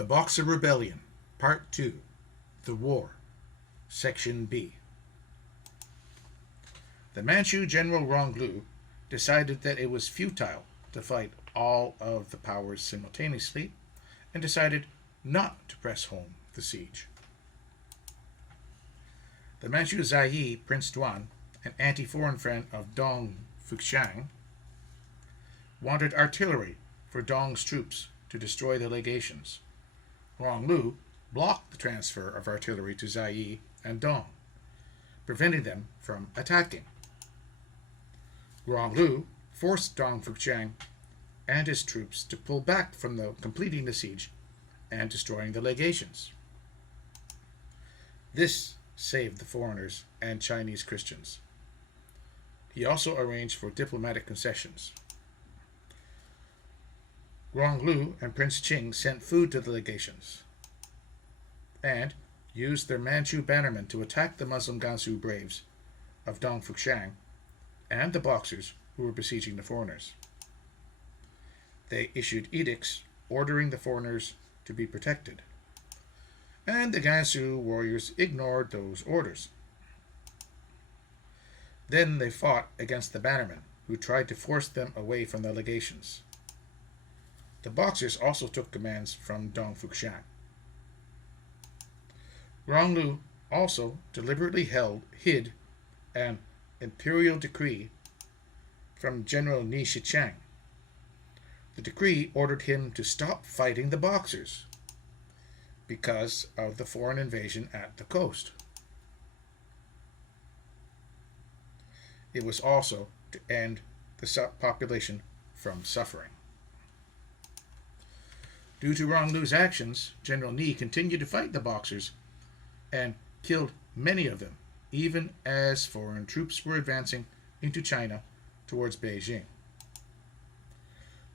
The Boxer Rebellion, Part 2, The War, Section B. The Manchu General Ronglu decided that it was futile to fight all of the powers simultaneously and decided not to press home the siege. The Manchu Zai, Prince Duan, an anti-foreign friend of Dong Fuxiang, wanted artillery for Dong's troops to destroy the legations. Ronglu blocked the transfer of artillery to Zai and Dong, preventing them from attacking. Ronglu forced Dong Fuxiang and his troops to pull back from completing the siege and destroying the legations. This saved the foreigners and Chinese Christians. He also arranged for diplomatic concessions. Ronglu and Prince Qing sent food to the legations and used their Manchu bannermen to attack the Muslim Gansu braves of Dong Fuxiang and the Boxers who were besieging the foreigners. They issued edicts ordering the foreigners to be protected, and the Gansu warriors ignored those orders. Then they fought against the bannermen, who tried to force them away from the legations. The Boxers also took commands from Dong Fuxiang. Ronglu also deliberately hid an imperial decree from General Ni Shichang. The decree ordered him to stop fighting the Boxers because of the foreign invasion at the coast. It was also to end the population from suffering. Due to Ronglu's actions, General Ni continued to fight the Boxers and killed many of them, even as foreign troops were advancing into China towards Beijing.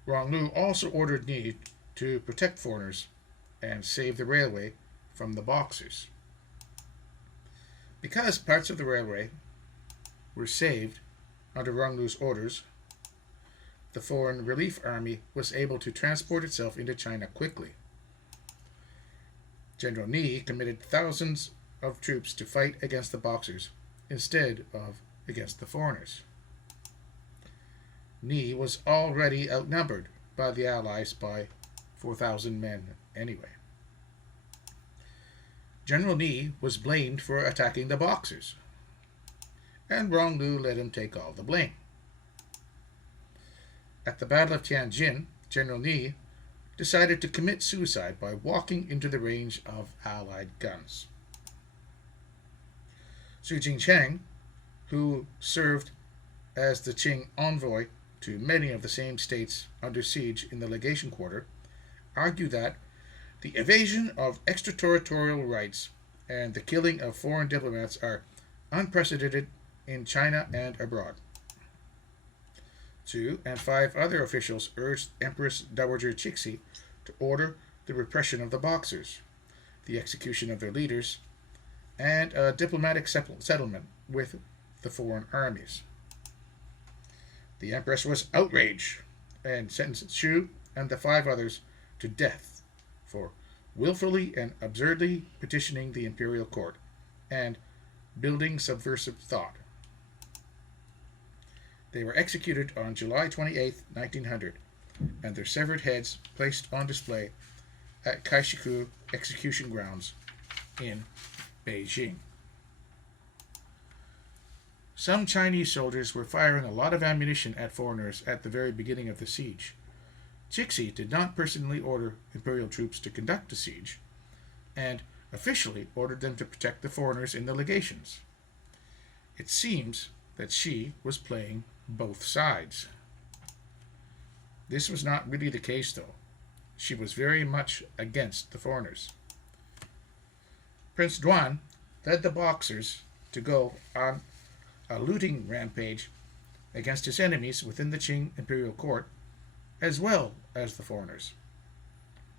Ronglu also ordered Ni to protect foreigners and save the railway from the Boxers. Because parts of the railway were saved under Ronglu's orders, the Foreign Relief Army was able to transport itself into China quickly. General Ni committed thousands of troops to fight against the Boxers instead of against the foreigners. Ni was already outnumbered by the Allies by 4,000 men anyway. General Ni was blamed for attacking the Boxers, and Ronglu let him take all the blame. At the Battle of Tianjin, General Ni decided to commit suicide by walking into the range of Allied guns. Su Jingcheng, who served as the Qing envoy to many of the same states under siege in the legation quarter, argued that the evasion of extraterritorial rights and the killing of foreign diplomats are unprecedented in China and abroad. Su and 5 other officials urged Empress Dowager Cixi to order the repression of the Boxers, the execution of their leaders, and a diplomatic settlement with the foreign armies. The Empress was outraged and sentenced Su and the 5 others to death for willfully and absurdly petitioning the imperial court and building subversive thought. They were executed on July 28, 1900, and their severed heads placed on display at Kaishiku Execution Grounds in Beijing. Some Chinese soldiers were firing a lot of ammunition at foreigners at the very beginning of the siege. Cixi did not personally order imperial troops to conduct the siege, and officially ordered them to protect the foreigners in the legations. It seems that she was playing both sides. This was not really the case, though. She was very much against the foreigners. Prince Duan led the Boxers to go on a looting rampage against his enemies within the Qing imperial court, as well as the foreigners.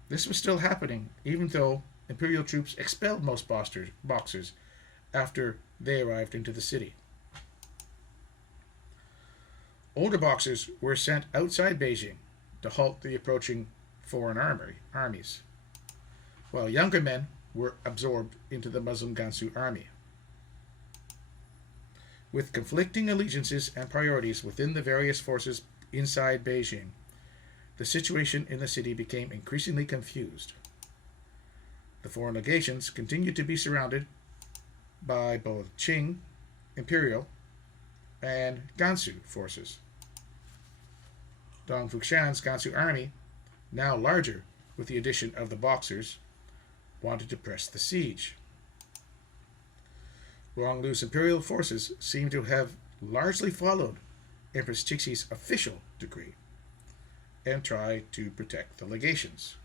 This was still happening, even though imperial troops expelled most Boxers after they arrived into the city. Older Boxers were sent outside Beijing to halt the approaching foreign armies. while younger men were absorbed into the Muslim Gansu army. With conflicting allegiances and priorities within the various forces inside Beijing, the situation in the city became increasingly confused. The foreign legations continued to be surrounded by both Qing, Imperial, and Gansu forces. Dong Fuxian's Gansu army, now larger with the addition of the Boxers, wanted to press the siege. Ronglu's imperial forces seem to have largely followed Empress Cixi's official decree and tried to protect the legations.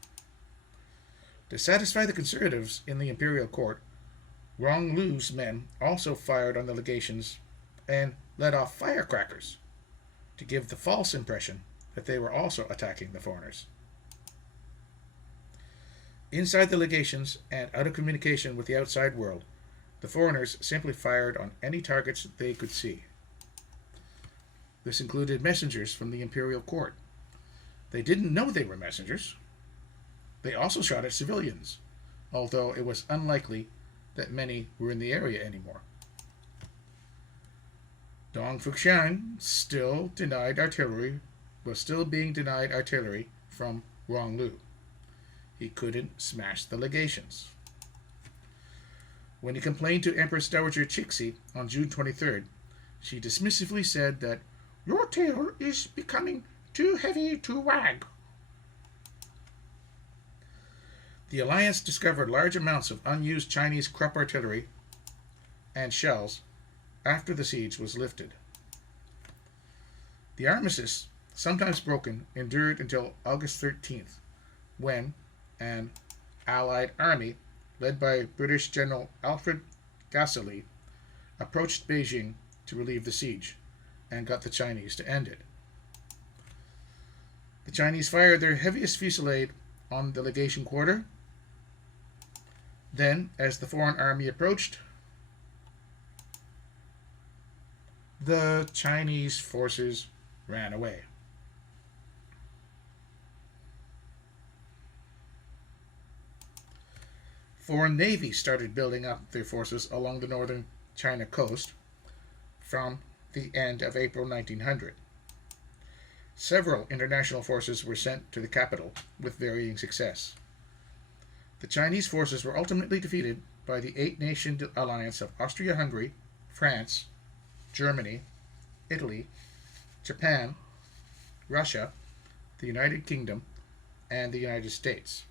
To satisfy the conservatives in the imperial court, Ronglu's men also fired on the legations and let off firecrackers to give the false impression that they were also attacking the foreigners. Inside the legations and out of communication with the outside world, the foreigners simply fired on any targets they could see. This included messengers from the imperial court. They didn't know they were messengers. They also shot at civilians, although it was unlikely that many were in the area anymore. Dong Fuxian was still being denied artillery from Ronglu. He couldn't smash the legations. When he complained to Empress Dowager Cixi on June 23rd, she dismissively said that your tail is becoming too heavy to wag. The alliance discovered large amounts of unused Chinese Krupp artillery and shells after the siege was lifted. The armistice, sometimes broken, endured until August 13th, when an Allied army led by British General Alfred Gassely approached Beijing to relieve the siege and got the Chinese to end it. The Chinese fired their heaviest fusillade on the legation quarter. Then, as the foreign army approached, the Chinese forces ran away. Foreign navies started building up their forces along the northern China coast from the end of April 1900. Several international forces were sent to the capital with varying success. The Chinese forces were ultimately defeated by the eight-nation alliance of Austria-Hungary, France, Germany, Italy, Japan, Russia, the United Kingdom, and the United States.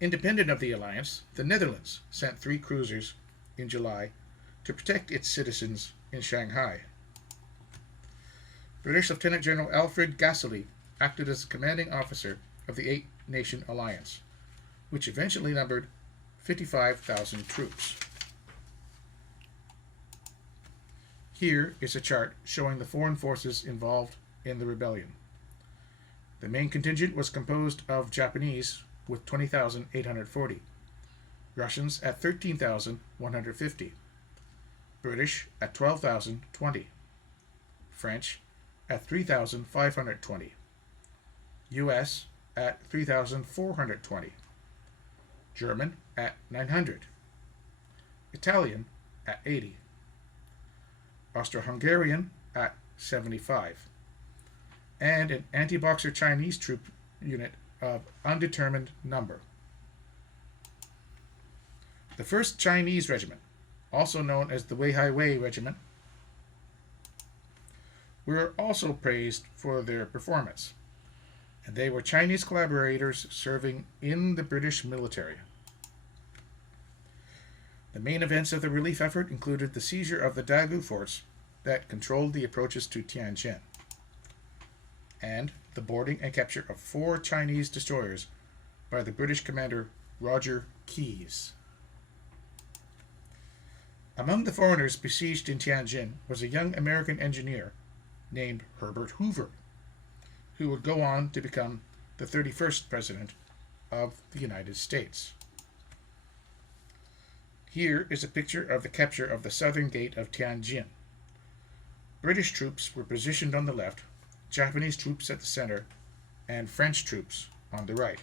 Independent of the alliance, the Netherlands sent 3 cruisers in July to protect its citizens in Shanghai. British Lieutenant General Alfred Gassely acted as the commanding officer of the eight-nation alliance, which eventually numbered 55,000 troops. Here is a chart showing the foreign forces involved in the rebellion. The main contingent was composed of Japanese with 20,840, Russians at 13,150, British at 12,020, French at 3,520, US at 3,420, German at 900, Italian at 80, Austro-Hungarian at 75, and an anti-Boxer Chinese troop unit of undetermined number. The 1st Chinese Regiment, also known as the Weihai Wei Regiment, were also praised for their performance, and they were Chinese collaborators serving in the British military. The main events of the relief effort included the seizure of the Dagu forts that controlled the approaches to Tianjin, and the boarding and capture of 4 Chinese destroyers by the British commander Roger Keyes. Among the foreigners besieged in Tianjin was a young American engineer named Herbert Hoover, who would go on to become the 31st President of the United States. Here is a picture of the capture of the southern gate of Tianjin. British troops were positioned on the left, Japanese troops at the center, and French troops on the right.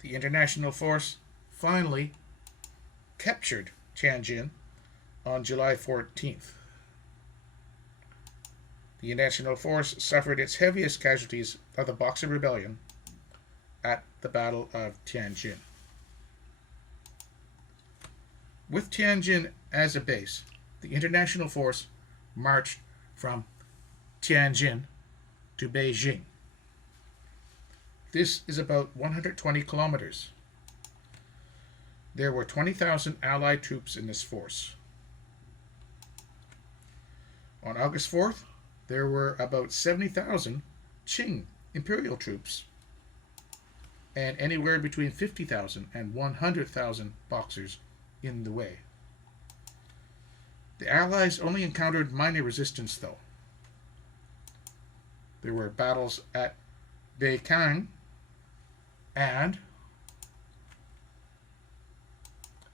The international force finally captured Tianjin on July 14th. The international force suffered its heaviest casualties of the Boxer Rebellion at the Battle of Tianjin. With Tianjin as a base, the international force marched from Tianjin to Beijing. This is about 120 kilometers. There were 20,000 Allied troops in this force. On August 4th, there were about 70,000 Qing imperial troops and anywhere between 50,000 and 100,000 Boxers in the way. The Allies only encountered minor resistance, though. There were battles at Beicang and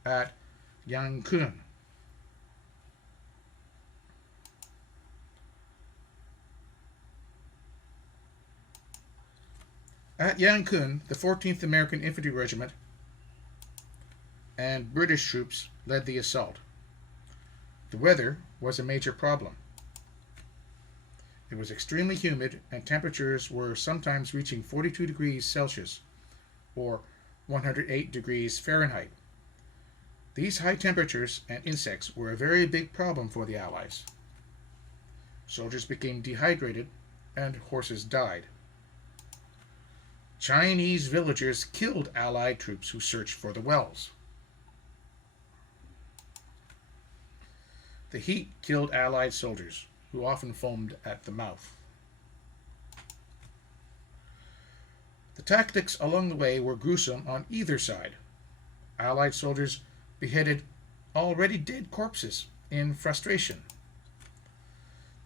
at Yangkun. At Yangkun, the 14th American Infantry Regiment and British troops led the assault. The weather was a major problem. It was extremely humid, and temperatures were sometimes reaching 42 degrees Celsius, or 108 degrees Fahrenheit. These high temperatures and insects were a very big problem for the Allies. Soldiers became dehydrated, and horses died. Chinese villagers killed Allied troops who searched for the wells. The heat killed Allied soldiers, who often foamed at the mouth. The tactics along the way were gruesome on either side. Allied soldiers beheaded already dead corpses in frustration.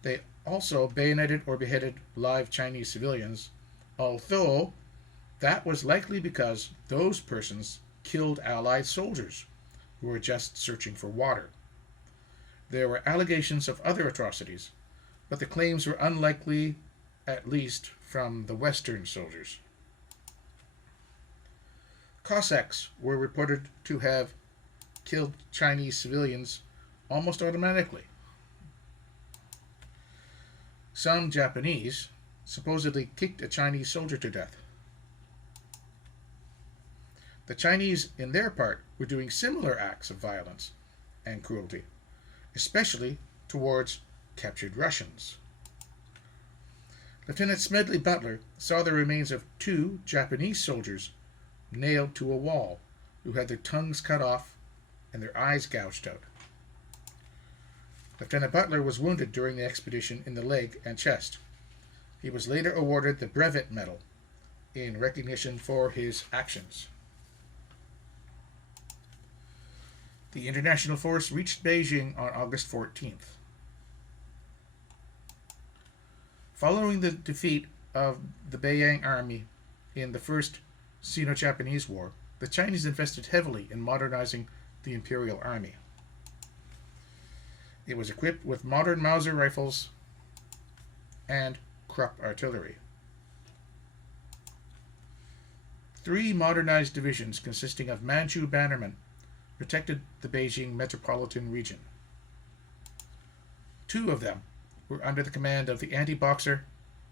They also bayoneted or beheaded live Chinese civilians, although that was likely because those persons killed Allied soldiers who were just searching for water. There were allegations of other atrocities, but the claims were unlikely, at least from the Western soldiers. Cossacks were reported to have killed Chinese civilians almost automatically. Some Japanese supposedly kicked a Chinese soldier to death. The Chinese, in their part, were doing similar acts of violence and cruelty, especially towards captured Russians. Lieutenant Smedley Butler saw the remains of 2 Japanese soldiers nailed to a wall who had their tongues cut off and their eyes gouged out. Lieutenant Butler was wounded during the expedition in the leg and chest. He was later awarded the Brevet Medal in recognition for his actions. The international force reached Beijing on August 14th. Following the defeat of the Beiyang army in the First Sino-Japanese War, the Chinese invested heavily in modernizing the imperial army. It was equipped with modern Mauser rifles and Krupp artillery. 3 modernized divisions consisting of Manchu bannermen protected the Beijing metropolitan region. 2 of them were under the command of the anti-boxer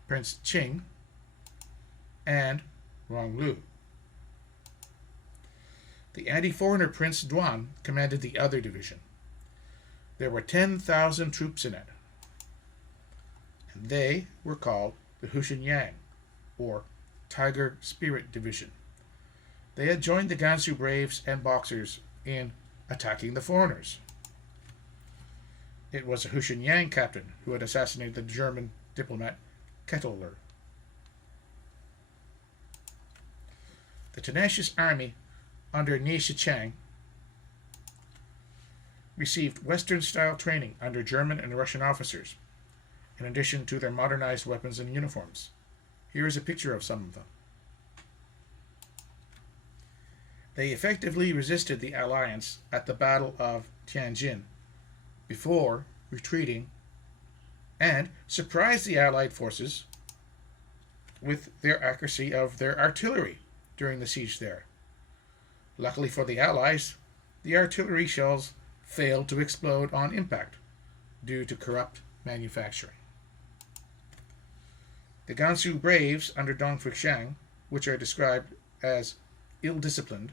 Prince Qing and Ronglu. The anti-foreigner Prince Duan commanded the other division. There were 10,000 troops in it, and they were called the Hushinyang, or Tiger Spirit Division. They had joined the Gansu Braves and Boxers in attacking the foreigners. It was a Hushinyang captain who had assassinated the German diplomat Kettler. The tenacious army under Nie Shichang received Western-style training under German and Russian officers, in addition to their modernized weapons and uniforms. Here is a picture of some of them. They effectively resisted the Alliance at the Battle of Tianjin before retreating and surprised the Allied forces with their accuracy of their artillery during the siege there. Luckily for the Allies, the artillery shells failed to explode on impact due to corrupt manufacturing. The Gansu Braves under Dong Fixang, which are described as ill-disciplined,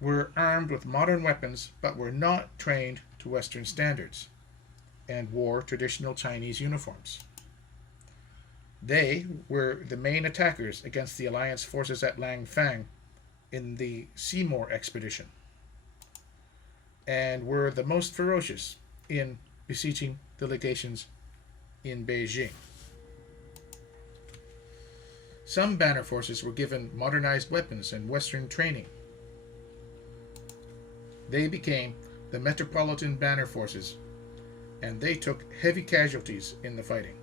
were armed with modern weapons but were not trained to Western standards and wore traditional Chinese uniforms. They were the main attackers against the Alliance forces at Langfang in the Seymour expedition and were the most ferocious in besieging the legations in Beijing. Some banner forces were given modernized weapons and Western training. They became the Metropolitan Banner Forces, and they took heavy casualties in the fighting.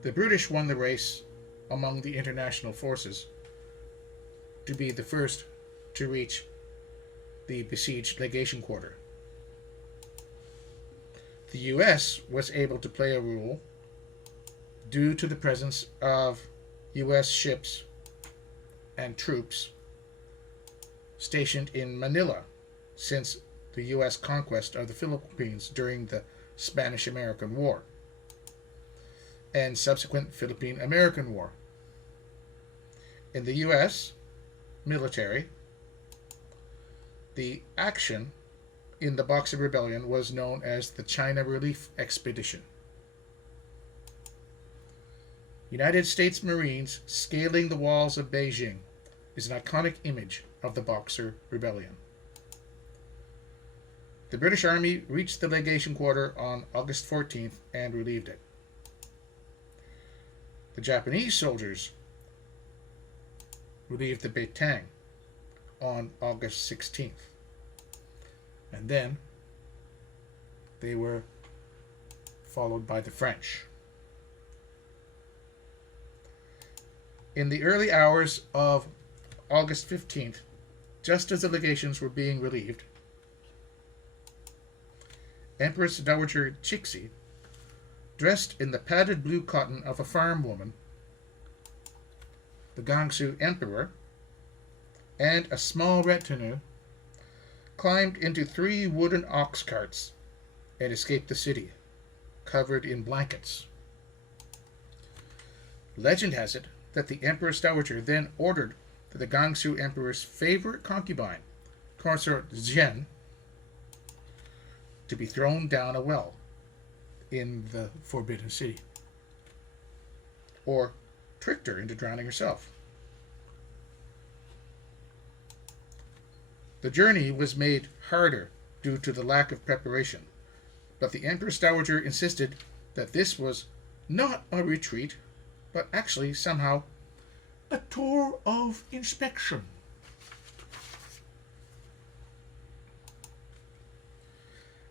The British won the race among the international forces to be the first to reach the besieged legation quarter. The US was able to play a role due to the presence of US ships and troops stationed in Manila since the US conquest of the Philippines during the Spanish-American War and subsequent Philippine-American War. In the US military, the action in the Boxer Rebellion was known as the China Relief Expedition. United States Marines scaling the walls of Beijing is an iconic image of the Boxer Rebellion. The British Army reached the legation quarter on August 14th and relieved it. The Japanese soldiers relieved the Beitang on August 16th. And then they were followed by the French. In the early hours of August 15th, just as the legations were being relieved, Empress Dowager Cixi, dressed in the padded blue cotton of a farm woman, the Gansu Emperor, and a small retinue, climbed into 3 wooden ox carts and escaped the city, covered in blankets. Legend has it that the Empress Dowager then ordered that the Gansu Emperor's favorite concubine, Consort Zhen, to be thrown down a well in the Forbidden City, or tricked her into drowning herself. The journey was made harder due to the lack of preparation, but the Empress Dowager insisted that this was not a retreat, but actually somehow a tour of inspection.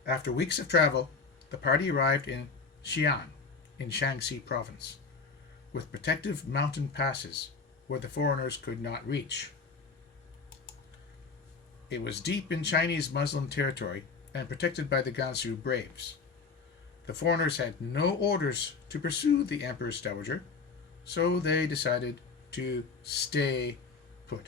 After weeks of travel, the party arrived in Xi'an, in Shaanxi province, with protective mountain passes where the foreigners could not reach. It was deep in Chinese Muslim territory and protected by the Gansu Braves. The foreigners had no orders to pursue the Empress Dowager, so they decided to stay put.